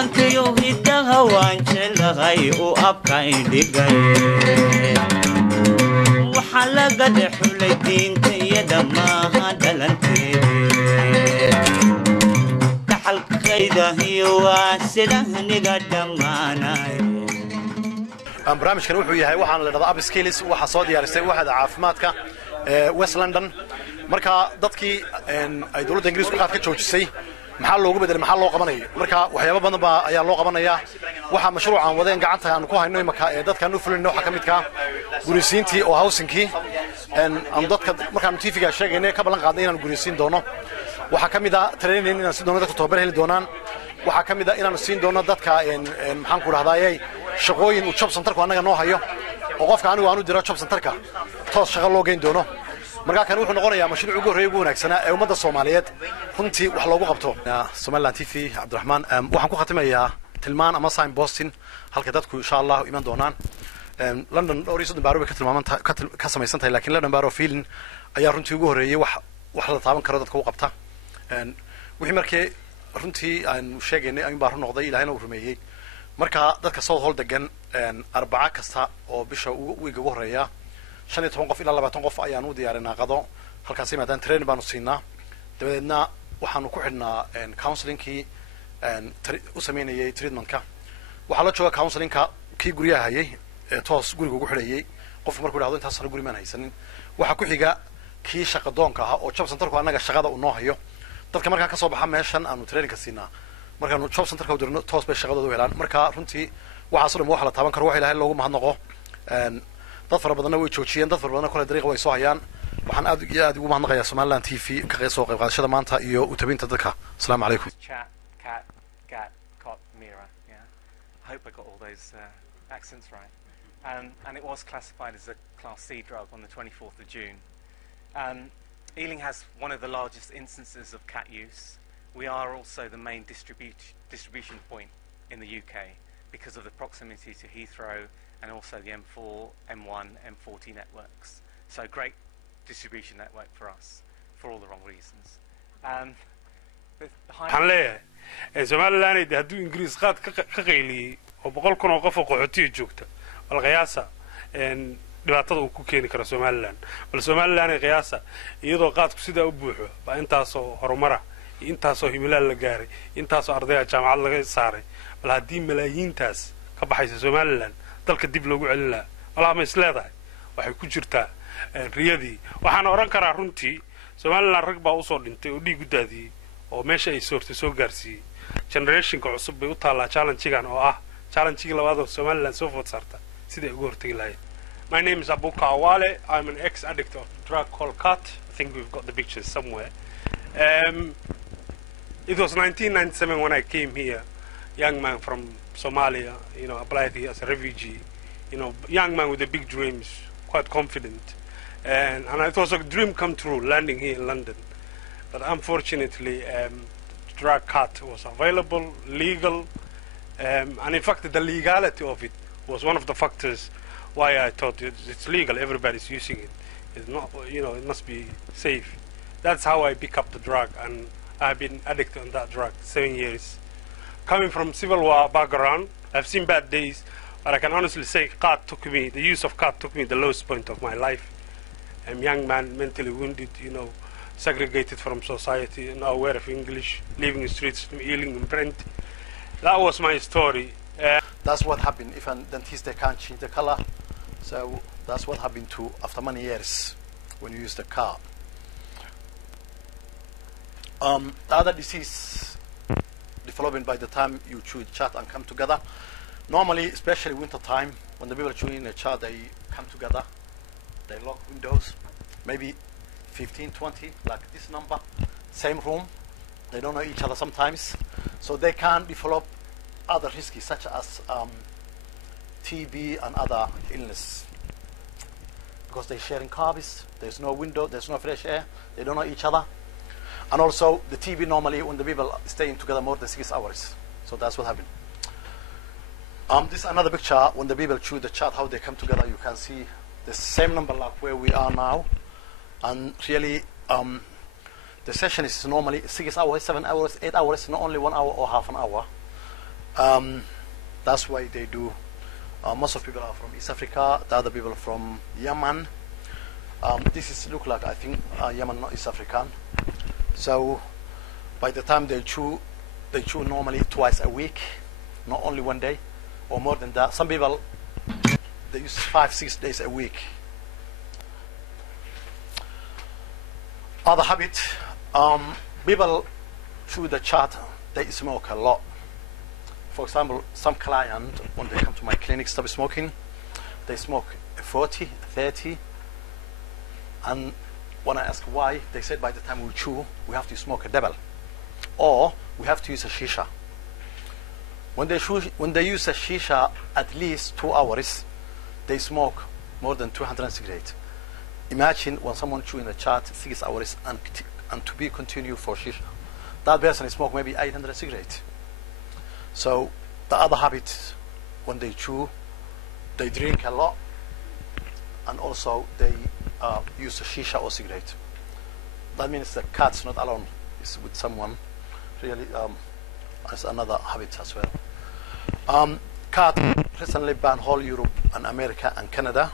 dhaqankayo hidaha waan jeclahay oo abka indhigay waxa laga dhexlay diinta iyada maaha dhalanteed dhaxalkayda iyo waa sida niga dhamaanay barnaamijkan wuxuu yahay waxaan la dhahdaa upskills waxa soo diyaarisay waaxda caafimaadka West London marka dadkii ay dawladda Ingiriisku qaad ka joojisay maxaa loogu bedelay maxaa loo qabanay marka waxyaabo badan baa ayaa loo qabanaya waxa mashruucan wadeen gacanta aan ku hayno imaka dadkan u fulin waxa kamid ka gurisiintii oo housingkii aan dadka markaan TV-ga sheegaynay ka balan qaadnay inaan gurisiin doono waxa kamid ah training inaan si doono dadka tababar heli doonaan waxa kamid ah inaan siin doono dadka maxaan ku rahdayay shaqooyin u job centerku anaga noo hayo oo qofka anigu aanu diro job centerka toos shaqo loo geyn doono marka kan wuxuu noqonayaa mashruuc ugu horeeyay ugu wanaagsan ee ummadda Soomaaliyeed runtii wax loogu qabto Somaliland TV Cabdiraxmaan waxaan ku khatimayaa tilmaan ama sign Boston halka dadku insha Allah iman doonaan London dhowr baaro ka tilmaaman ka samaysan tahay laakiin London baaro feeling ayaa runtii ugu horeeyay wax la taaban karo dadka u qabta wixii markii runtii aan sheegaynay ayuu baa noqday ilaahayna uu rumeeyay marka dadka South Hall degan arbaca kasta oo bisha ugu horeeya 15 qof ilaa 20 qof ayaan u diyaarinaa qado halkaas imaadaan train baanu siinaa dabadeedna waxaanu ku xidhnaa counseling-kii u sameynayay treatment-ka waxa la jooga counseling-ka kii guriyaha hayay toos guriga ugu xidhayay qofku markuu dhahdo intaas guri maan haysanin waxa ku xiga kii shaqo doonka ah oo job centerku anaga shaqada u noo hayo dadka markaa ka soo baxa meeshan aanu training ka siinaa markaanu job centerka u dirno toos bay shaqadooda u helaan marka runtii waxa soo wax la taaban karo wax ilaahay loogu mahadnaqo dad fara badan way joojiyeen dad fara badan kale dariiq way soo hayaan waxaan aad ugu mahadnaqayaa Somaliland TV ka soo qayb qaadashada maanta iyo u tabinta dadka assalaamu calaykum hope I got all those accents right. And it was classified as a Class C drug on the 24th of June. Ealing has one of the largest instances of cat use. We are also the main distribution point in the UK because of the proximity to Heathrow and also the M4, M1, M40 networks. So great distribution network for us for all the wrong reasons. Somaliland hadduu Ingiriis qaad ka qayliyay oo 100,000 oo qof oo qaxootiga joogta wal qiyaasa dhibaatada uu ku keeni karo Somaliland bal Somaliland qiyaasa iyadoo qaadku sida u buuxo ba intaas oo horumara intaas oo himilaal la gaaray intaas oo ardayda jaamacad laga saaray bal haddii malaayiintaas ka baxaysa Somaliland dalka dib loogu celin lahaa walaal ma isleedahay waxay ku jirtaa riyadii waxaan oran karaa runtii Somaliland rag baa u soo dhintay oo dhiig u daadiyay oo meesha ay soo gaarsiiyay generation-ka cusub bay u taalaa challenge-gan oo ah challenge-kii labaad oo Somaliland soo food saarta sidii ugu hortagi lahayd. My name is Abuka Awale. I'm an ex-addict of a drug called cat. I think we've got the pictures somewhere. It was 1997 when I came here, young man from Somalia, applied here as a refugee, young man with the big dreams, quite confident. And it was a dream come true, landing here in London. But unfortunately, drug cut was available, legal, and in fact the legality of it was one of the factors why I thought it's legal, everybody's using it. It's not, it must be safe. That's how I pick up the drug, and I've been addicted on that drug 7 years. Coming from civil war background, I've seen bad days, but I can honestly say the use of cat took me the lowest point of my life. I'm a young man, mentally wounded, segregated from society, not aware of English, living in streets, Ealing in Brent. That was my story. That's what happened. If a dentist, they can't change the color. So that's what happened to after many years when you use the car. The other disease developing by the time you chew chat and come together. Normally, especially winter time, when the people are chewing a chat, they come together. They lock windows, maybe 15, 20, like this number, same room. They don't know each other sometimes, so they can develop other risks such as TB and other illness. Because they're sharing cars, there's no window, there's no fresh air, they don't know each other. And also the TB normally when the people staying together more than 6 hours. So that's what happened. This is another picture when the people chew the chat, how they come together. You can see the same number like where we are now. And really, the session is normally 6 hours, 7 hours, 8 hours, not only 1 hour or half an hour. That's why they do. Most of people are from East Africa. The other people are from Yemen. This is look like I think Yemen, not East African. So by the time they chew normally twice a week, not only one day, or more than that. Some people they use 5-6 days a week. Other habit, people chew the chat. They smoke a lot. For example, some client when they come to my clinic stop smoking, they smoke 40, 30, and when I ask why, they said by the time we chew, we have to smoke a double, or we have to use a shisha. When they use a shisha at least 2 hours, they smoke more than 200 cigarettes. Imagine when someone chew in the chat 6 hours and to be continue for shisha. That person smoke maybe 800 cigarettes. So the other habit, when they chew, they drink a lot, and also they use a shisha or cigarette. That means the cat's not alone; it's with someone. Really, that's another habit as well. Cat recently banned whole Europe and America and Canada.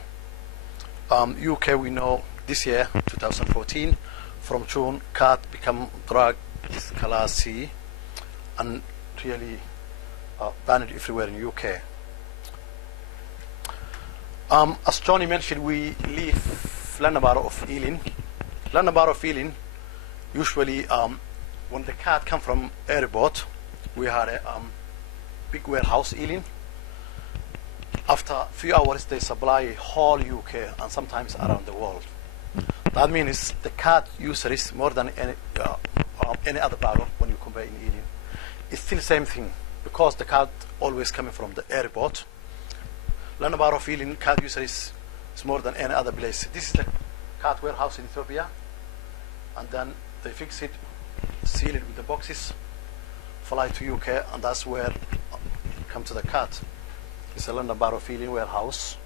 UK we know this year, 2014, from June, cat become drug is class C, and really banned everywhere in UK. As Johnny mentioned, we leave Lanabaro of Ealing. Lanabaro of Ealing, usually when the cat come from airport, we had a big warehouse Ealing. After a few hours, they supply whole UK and sometimes around the world. That means the cat user is more than any other bag when you compare in Ealing. It's still the same thing because the cat always coming from the airport. Lanabaro of Ealing cat user is more than any other place. This is the cat warehouse in Ethiopia, and then they fix it, seal it with the boxes, fly to UK, and that's where come to the cat. It's a Lanabaro of Ealing warehouse.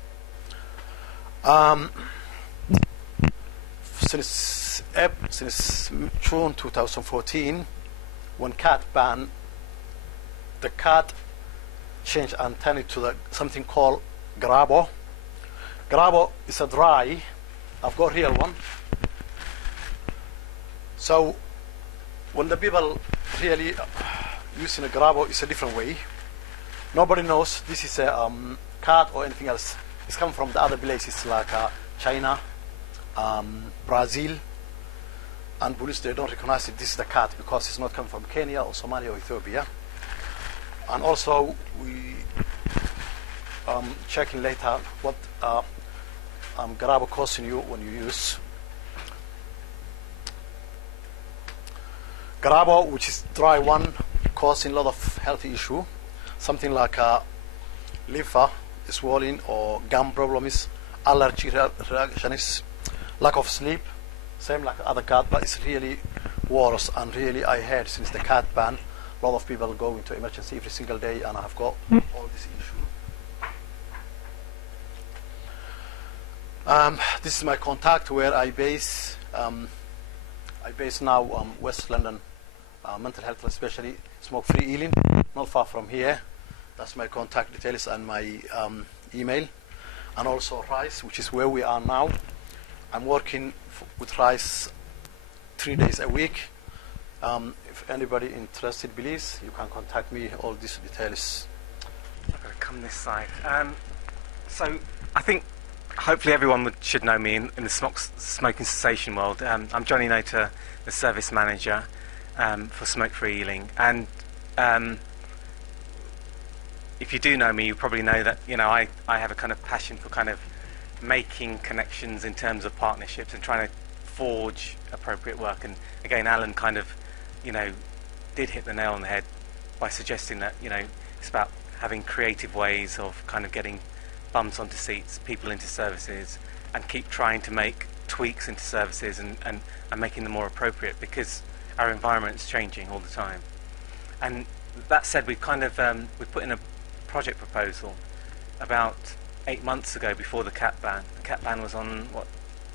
Since June 2014, when cat banned, the cat changed and turned it to something called Grabo. Grabo is a dry. I've got real one. So when the people really using a Grabo, it's a different way. Nobody knows this is a cat or anything else. It's come from the other places like China, Brazil, and police, they don't recognize it. This is the cat because it's not come from Kenya or Somalia or Ethiopia. And also we checking later what Grabo costing you when you use Grabo, which is dry one, causing a lot of health issue. Something like liver swelling or gum problems, allergy reactions, lack of sleep, same like other cat, but it's really worse. And really, I heard since the cat ban, a lot of people go into emergency every single day, and I've got all this issue. This is my contact where I base. I base now West London, mental health, especially smoke-free Ealing, not far from here. That's my contact details and my email, and also Rice, which is where we are now. I'm working with Rice 3 days a week. If anybody interested, please, you can contact me. All these details. I've got to come this side. So I think hopefully everyone should know me in the smoking cessation world. I'm Johnny Noter, the service manager for Smoke-Free Ealing, and if you do know me, you probably know that I have a kind of passion for kind of making connections in terms of partnerships and trying to forge appropriate work. And again, Alan kind of did hit the nail on the head by suggesting that it's about having creative ways of kind of getting bums onto seats, people into services, and keep trying to make tweaks into services and making them more appropriate, because our environment's changing all the time. And that said, we've kind of we put in a project proposal about 8 months ago before the cat ban. The cat ban was on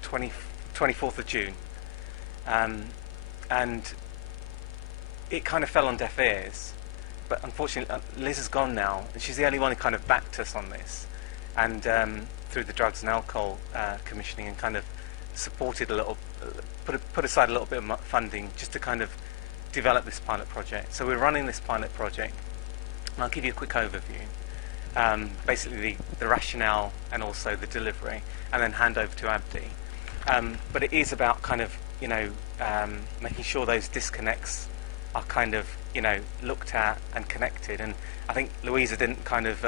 24th of June, and it kind of fell on deaf ears. but unfortunately, Liz is gone now, and she's the only one who kind of backed us on this, and through the Drugs and Alcohol Commissioning, and kind of supported a little, put aside a little bit of funding just to kind of develop this pilot project. So we're running this pilot project, and I'll give you a quick overview. Basically, the rationale and also the delivery, and then hand over to Abdi. But it is about kind of, you know, making sure those disconnects are kind of, you know, looked at and connected. And I think Louisa didn't kind of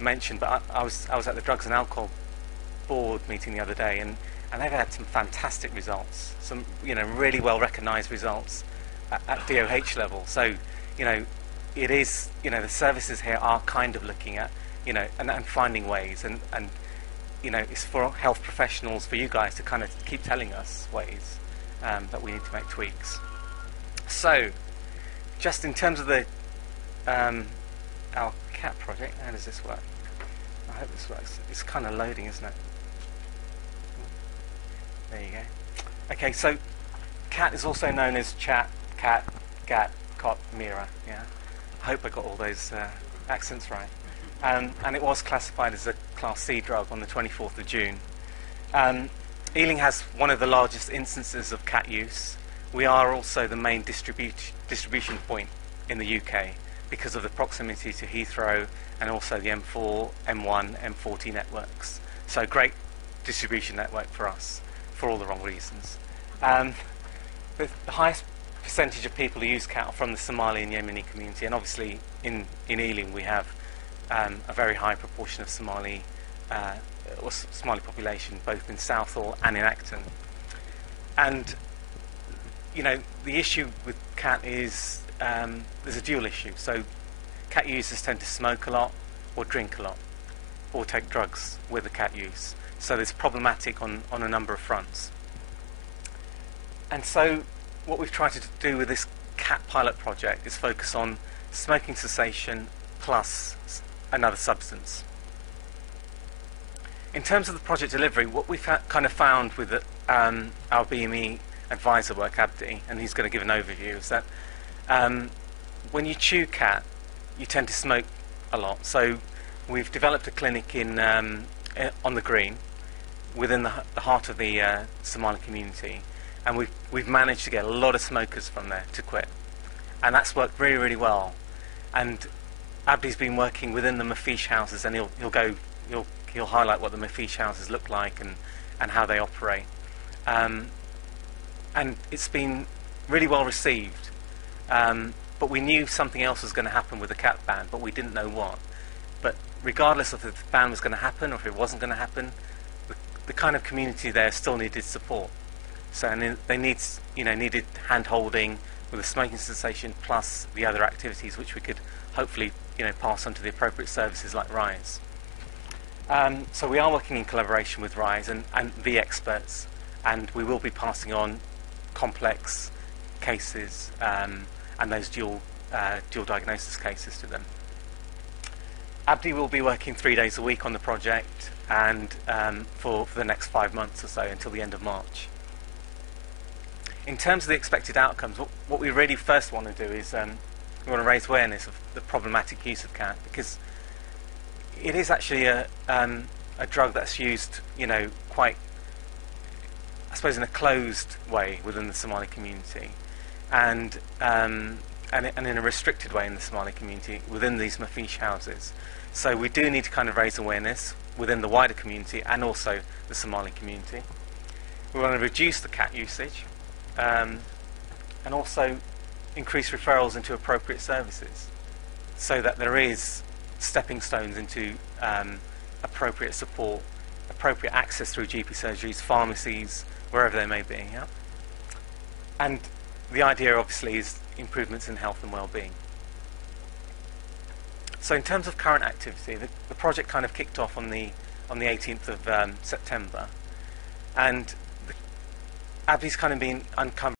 mention, but I was at the Drugs and Alcohol Board meeting the other day, and they've had some fantastic results, some, you know, really well recognised results at DOH level. So, you know, it is, you know, the services here are kind of looking at, you know, and finding ways, and you know, it's for health professionals, for you guys to kind of keep telling us ways that we need to make tweaks. So, just in terms of the our CAT project, how does this work? I hope this works. It's kind of loading, isn't it? There you go. Okay, so CAT is also known as chat, cat, gat, cot, mira. Yeah, I hope I got all those accents right. And it was classified as a Class C drug on the 24th of June. Ealing has one of the largest instances of CAT use. We are also the main distribution point in the UK because of the proximity to Heathrow and also the M4, M1, M40 networks. So great distribution network for us, for all the wrong reasons. The highest percentage of people who use CAT are from the Somali and Yemeni community, and obviously in Ealing we have a very high proportion of Somali population, both in Southall and in Acton. And you know, the issue with CAT is there's a dual issue. So CAT users tend to smoke a lot, or drink a lot, or take drugs with the CAT use. So it's problematic on a number of fronts. And so what we've tried to do with this CAT pilot project is focus on smoking cessation plus another substance. In terms of the project delivery, what we've kind of found with our BME advisor work, Abdi, and he's going to give an overview, is that when you chew CAT, you tend to smoke a lot. So we've developed a clinic on the Green, within the heart of the Somali community, and we've managed to get a lot of smokers from there to quit, and that's worked really, really well. And Abdi's been working within the Mafish houses, and he'll highlight what the Mafish houses look like and how they operate. And it's been really well received. But we knew something else was going to happen with the CAT ban, but we didn't know what. But regardless of if the ban was going to happen or if it wasn't going to happen, the kind of community there still needed support. So and they needed hand-holding with the smoking cessation plus the other activities which we could hopefully pass on to the appropriate services like RISE. So we are working in collaboration with RISE and the experts, and we will be passing on complex cases and those dual diagnosis cases to them. Abdi will be working 3 days a week on the project, and for the next 5 months or so until the end of March. In terms of the expected outcomes, what we really first want to do is we want to raise awareness of the problematic use of CAT, because it is actually a drug that's used, quite, I suppose, in a closed way within the Somali community, and in a restricted way in the Somali community within these Mafish houses. So we do need to kind of raise awareness within the wider community and also the Somali community. We want to reduce the CAT usage and also increase referrals into appropriate services so that there is stepping stones into appropriate support, appropriate access through GP surgeries, pharmacies, wherever they may be. Yeah? And the idea obviously is improvements in health and well-being. So in terms of current activity, the project kind of kicked off on the 18th of September, and Abdi's kind of been uncovering